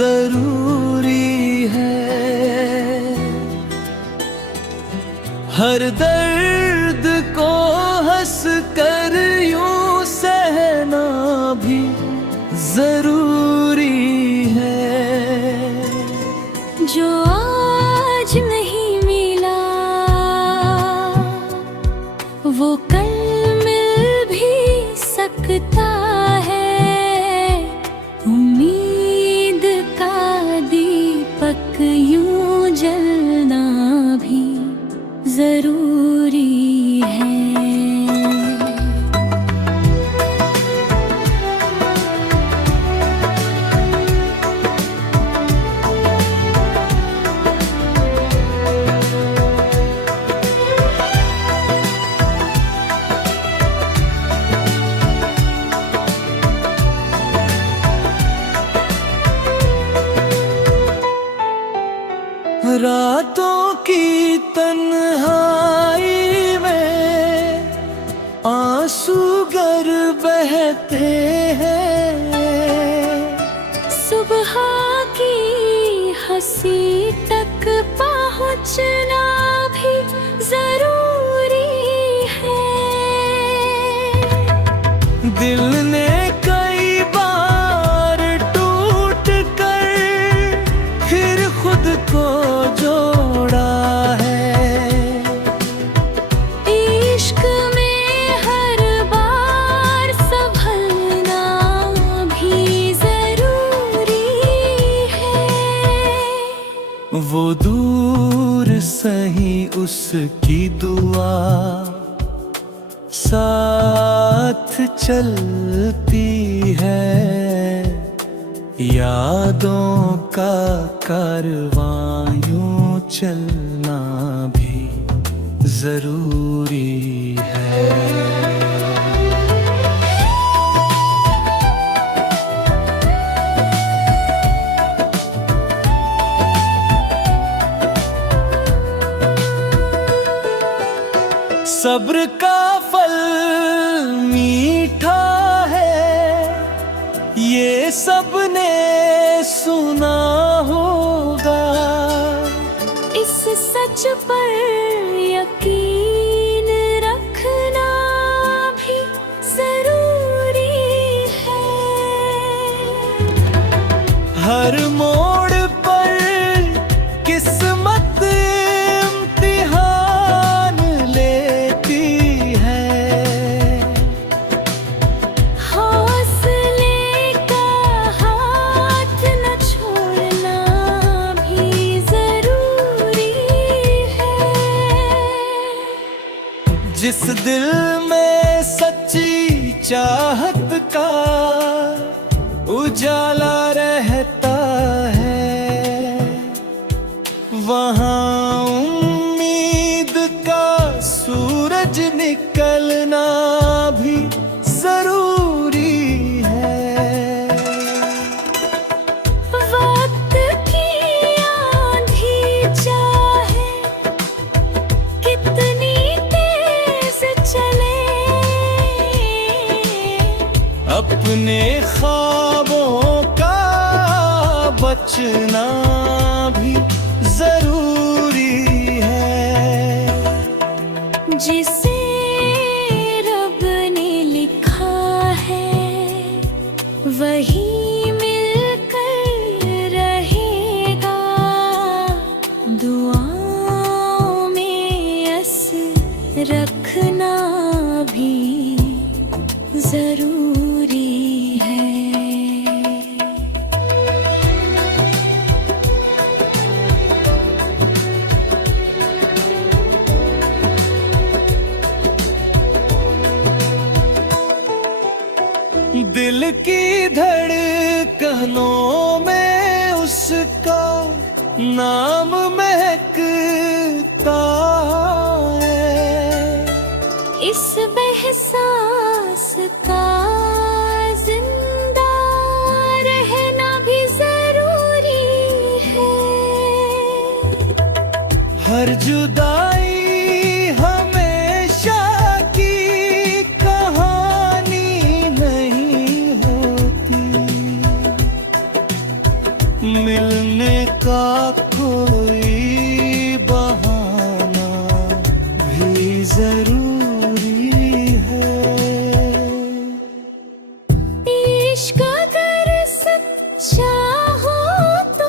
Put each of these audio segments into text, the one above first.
जरूरी है। हर दर्द को हंस कर यूं सहना भी जरूरी है। जो आज नहीं मिला वो कल मिल भी सकता है। उम्मीद का दीपक यूं जलना भी जरूरी है। रातों की तन्हाई में आंसू गर बहते हैं। सुबह की हंसी तक पहुंचना भी जरूरी है। दिल ने कई बार टूट कर फिर खुद को जोड़ा है। इश्क में हर बार संभलना भी जरूरी है। वो दूर सही उसकी दुआ साथ चलती है। यादों का कारवां यूं चलना भी जरूरी है। सब्र का फल मीठा है, ये सबने सुना होगा। इस सच पर यकीन रखना भी जरूरी है। हर मोड़ पर किस्मत जिस दिल में सच्ची चाहत का उजाला रहता है, वहाँ उम्मीद का सूरज निकलना भी जरूरी है। वक्त की आंधी चाहे कितनी अपने ख्वाबों का बचना भी जरूरी है। जिसे रब ने लिखा है वही मिलकर रहेगा। दुआओं में असर रखना भी जरूरी है। दिल की धड़कनों में उसका नाम महकता है। इस एहसास का जिंदा रहना भी जरूरी है। हर जुदाई हमेशा की कहानी नहीं होती। इश्क अगर सच्चा हो तो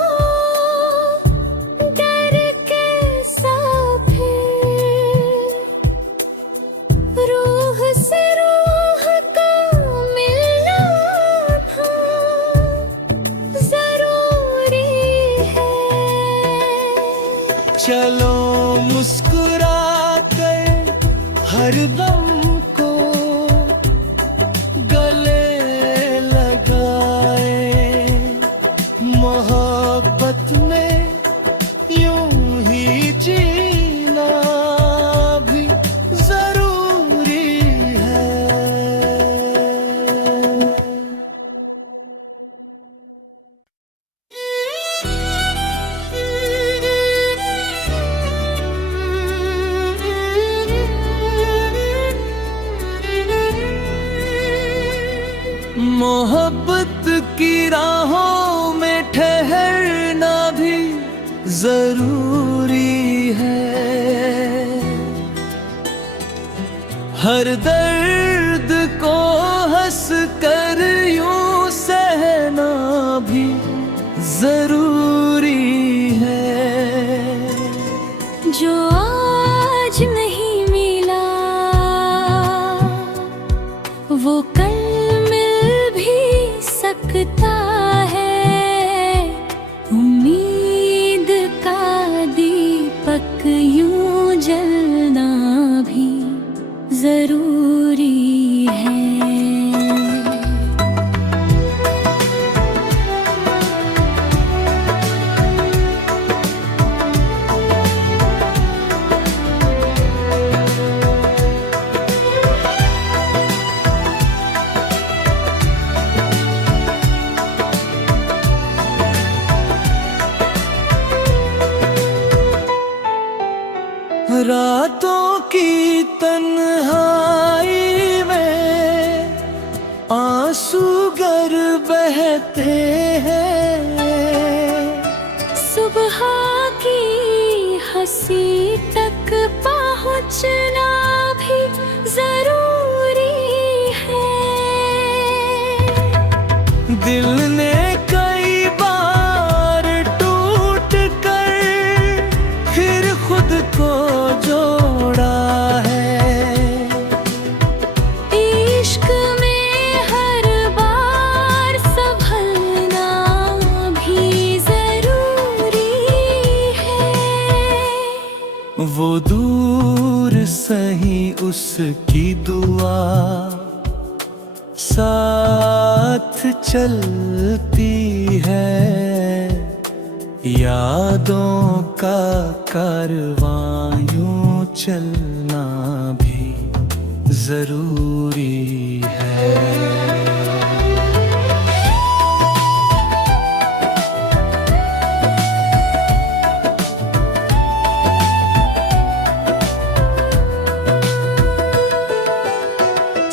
डर कैसा फिर, रूह से रूह का मिलना था जरूरी है। चलो मुस्कुरा कर हर दम को गले लगाए, मोहब्बत में यूं ही जीना भी जरूरी है। मोहब्बत की राहों में ठहरना भी जरूरी है। हर दर्द को हंस कर यूं सहना भी जरूरी है। जो आज नहीं मिला वो कल मिल भी सकता है। उम्मीद का दीपक यूं जलना भी जरूरी है। रातों की तन्हाई में आंसू गर बहते हैं। सुबह की हंसी तक पहुंचना भी जरूरी है। दिल ने कई बार टूट कर फिर खुद को जोड़ा है। इश्क में हर बार संभलना भी जरूरी है। वो दूर सही उसकी दुआ साथ चलती है। यादों का कारवां यूं चलना भी जरूरी है।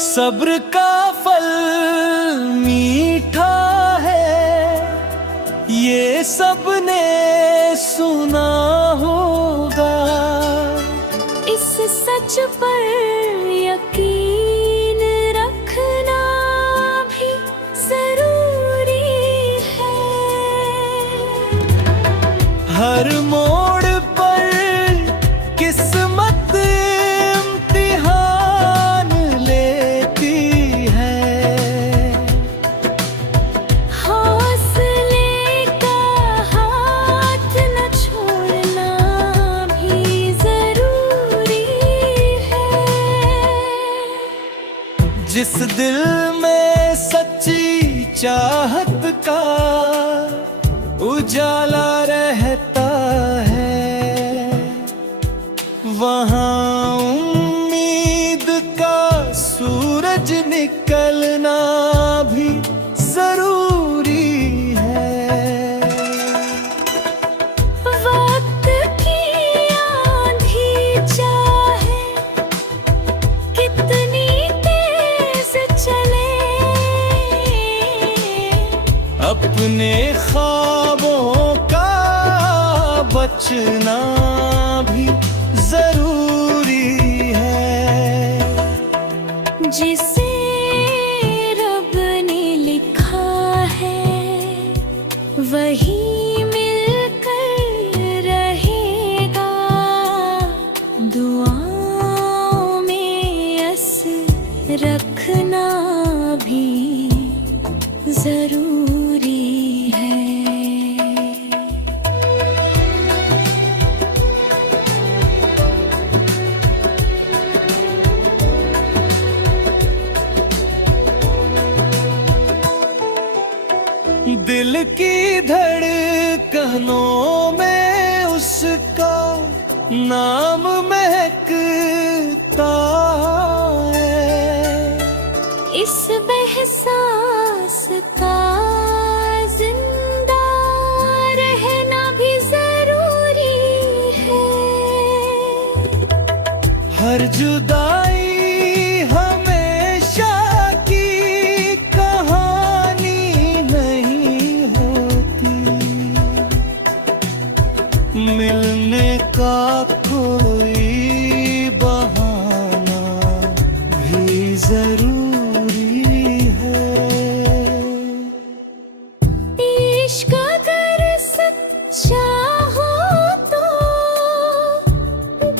सब्र का फल मीठा है, ये सबने सुना होगा। इस सच पर यकीन रखना भी जरूरी है। हर मोड़ पर किस्मत इम्तिहान लेती है। हौसले का हाथ न छोड़ना भी जरूरी है। जिस दिल में सच्ची चाहत का उजाला रहता है, वहाँ उम्मीद का सूरज निकलना भी जरूरी है। वक्त की आंधी चाहे कितनी तेज चले, अपने ख्वाबों का बचना भी जरूरी है। जिसे रब ने लिखा जरूरी है। दिल की धड़कनों में उसका नाम महकता है। इस बेहसास का जिंदा रहना भी जरूरी है। हर जुदाई हमेशा की कहानी नहीं होती, मिलने का कोई बहाना भी जरूरी है। इश्क अगर सच्चा हो तो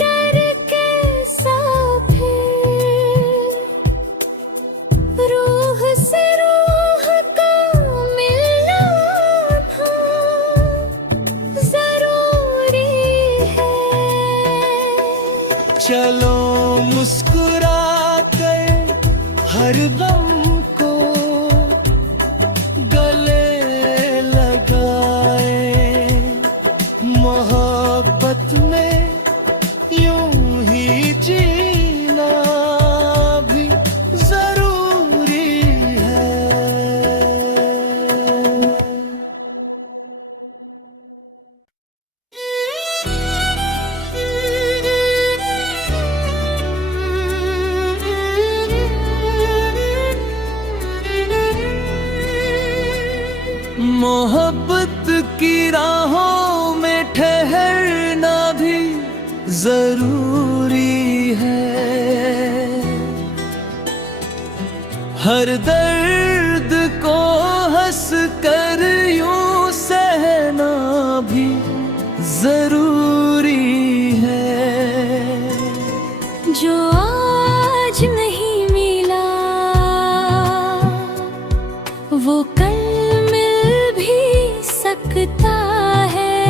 डर कैसा फिर, रूह से रूह का मिलना था जरूरी है। चलो मुस्कुरा कर हर गम को गले लगाए, मोहब्बत में यूं ही जीना भी जरूरी है। मोहब्बत की राहों में ठहरना भी जरूरी है। हर दर्द को हंस कर यूं सहना भी जरूरी है। जो आज नहीं मिला वो कल मिल भी सकता है।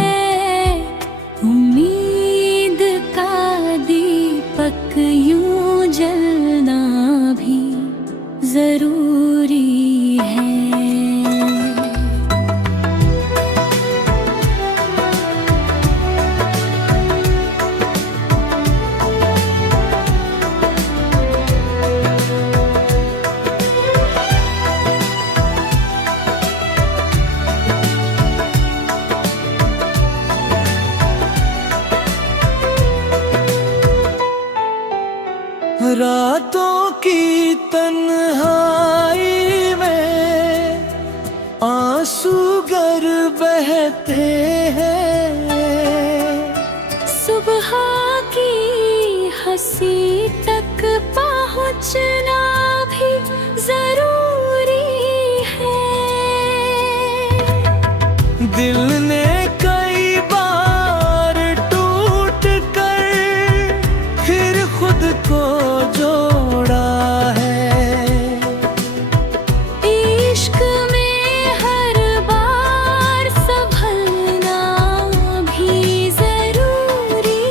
उम्मीद का दीपक यूं जलना भी जरूरी है। रातों की तन्हाई में आंसू गर बहते हैं। सुबह की हंसी तक पहुंचना भी जरूरी है। दिल ने कई बार टूट कर फिर खुद को जोड़ा है। इश्क में हर बार संभलना भी जरूरी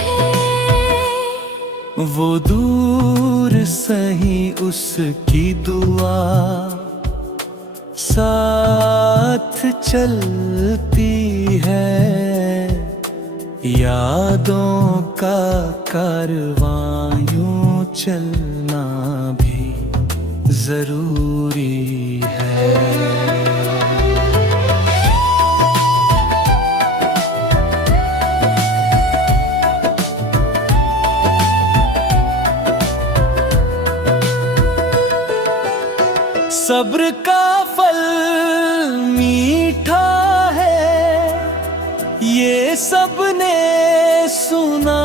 है। वो दूर सही उसकी दुआ साथ चलती है। यादों का कारवां यूं चलना भी जरूरी है। सब्र का फल मीठा है, ये सबने सुना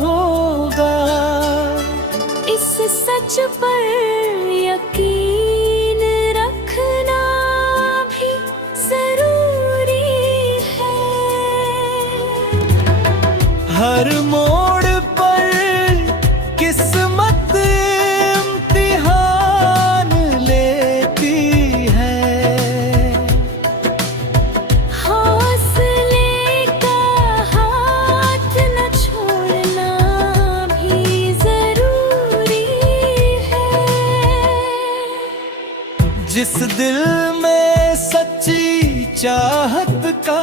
होगा। इस सच पर यकीन रखना भी जरूरी है। हर मोड़ पर किस्मत इम्तिहान लेती है। सच्ची चाहत का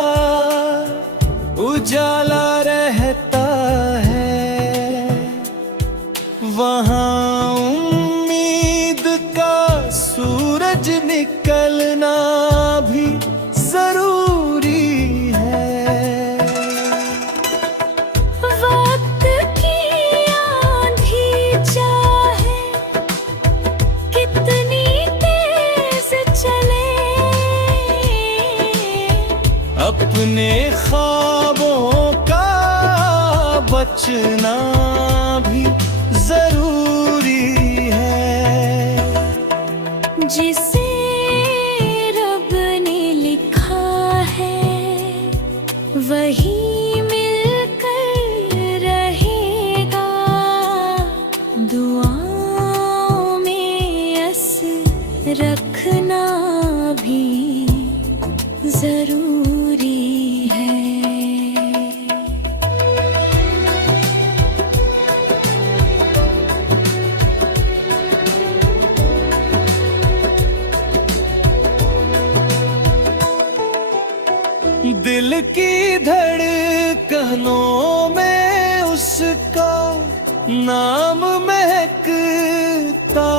उजाला रहता है, वहाँ उम्मीद का सूरज निकलना भी जरूरी है। वक्त की आंधी चाहे कितनी तेज चले, अपने ख्वाबों का बचना भी जरूरी है। जिसे रब ने लिखा है वही मिलकर रहेगा, दुआओं में असर रखना भी जरूरी है। दिल की धड़कनों में उसका नाम महकता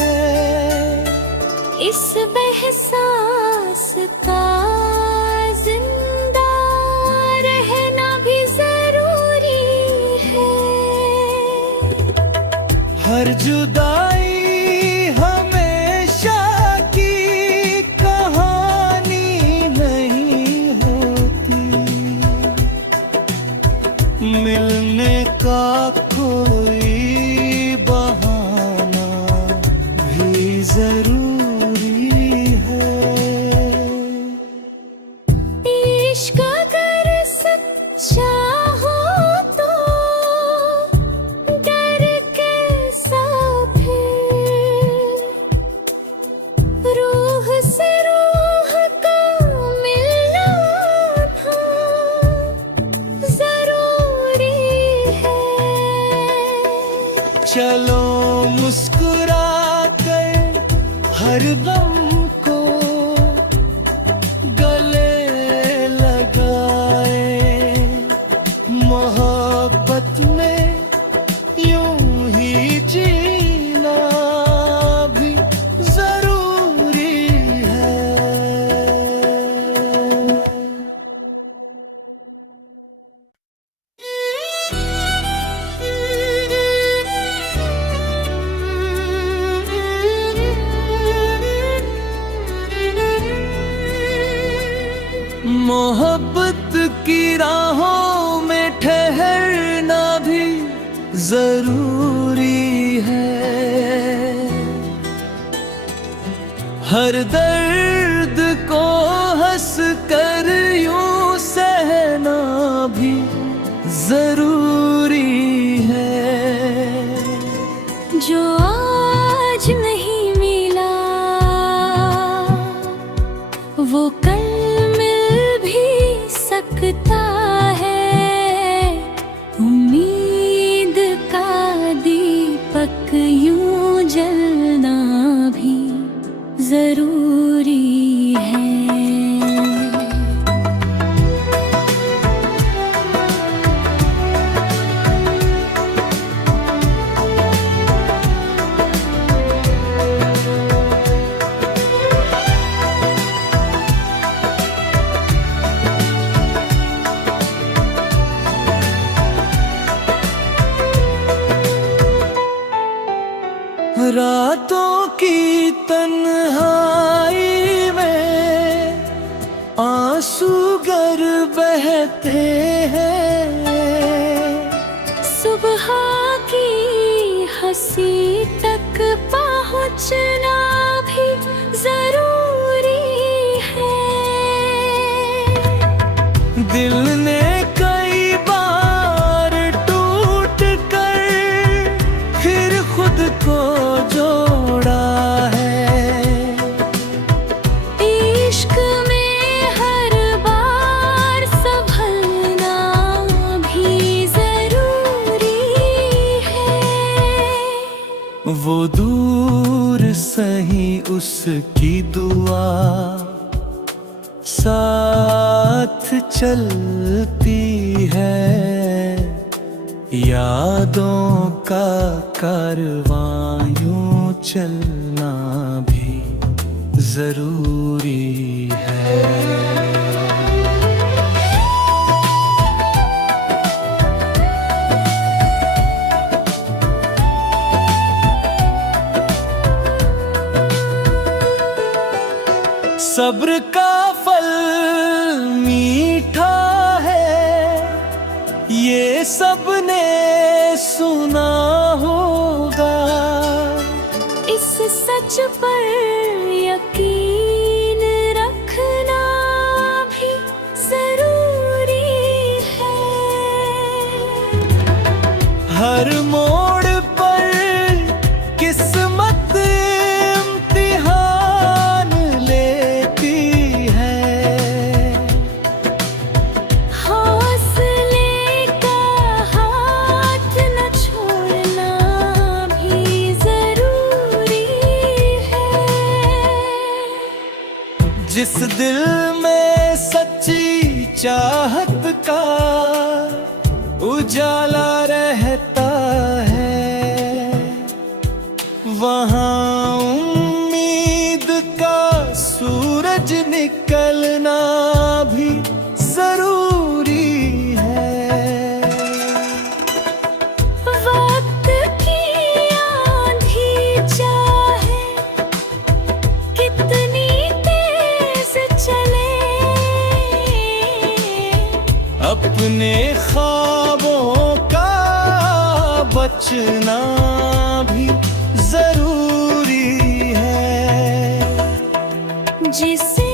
है, इस एहसास का जिंदा रहना भी जरूरी है। हर जुदाई हमेशा की कहानी नहीं होती, मिलने का कोई बहाना भी जरूरी है। इश्क अगर सच्चा हो तो डर कैसा फिर, रूह से रूह का मिलना था जरूरी है। चलो मुस्कुरा कर हर गम को गले लगाए, मोहब्बत में यूं ही जीना भी जरूरी है। मोहब्बत की राहों में ठहरना भी जरूरी है। हर दर्द को हंस कर यूं सहना भी जरूरी है। जो आज नहीं मिला वो कल मिल भी सकता है, उम्मीद का दीपक यूं जलना भी जरूरी है। रातों की तन्हाई में आंसू गर बहते हैं, सुबह की हंसी तक पहुंचना भी जरूरी है। दिल ने कई बार टूट कर फिर खुद को जोड़ा है, इश्क में हर बार संभलना भी जरूरी है। वो दूर सही उसकी दुआ दुआ साथ चलती है, यादों का कारवां यूं चलना भी जरूरी है। सब्र का फल मीठा है, ये सबने सुना होगा। इस सच पर यकीन रखना भी जरूरी है। हर मोड़ पर किस्मत इम्तिहान लेती है, हौसले का हाथ न छोड़ना भी जरूरी है। जिस दिल में सच्ची चाहत का उजाला रहता है, वहाँ उम्मीद का सूरज निकलना भी जरूरी है। वक्त की आंधी चाहे कितनी तेज चले, अपने ख्वाबों का बचना भी जरूरी है। जिसे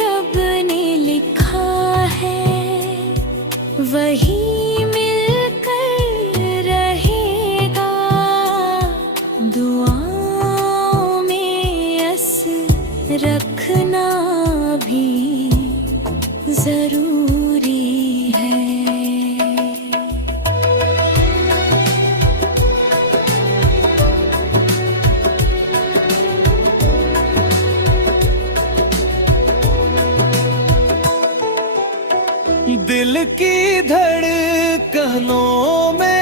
रब ने लिखा है वही मिलकर रहेगा। दुआओं में असर रखना भी जरूरी है। दिल की धड़कनों में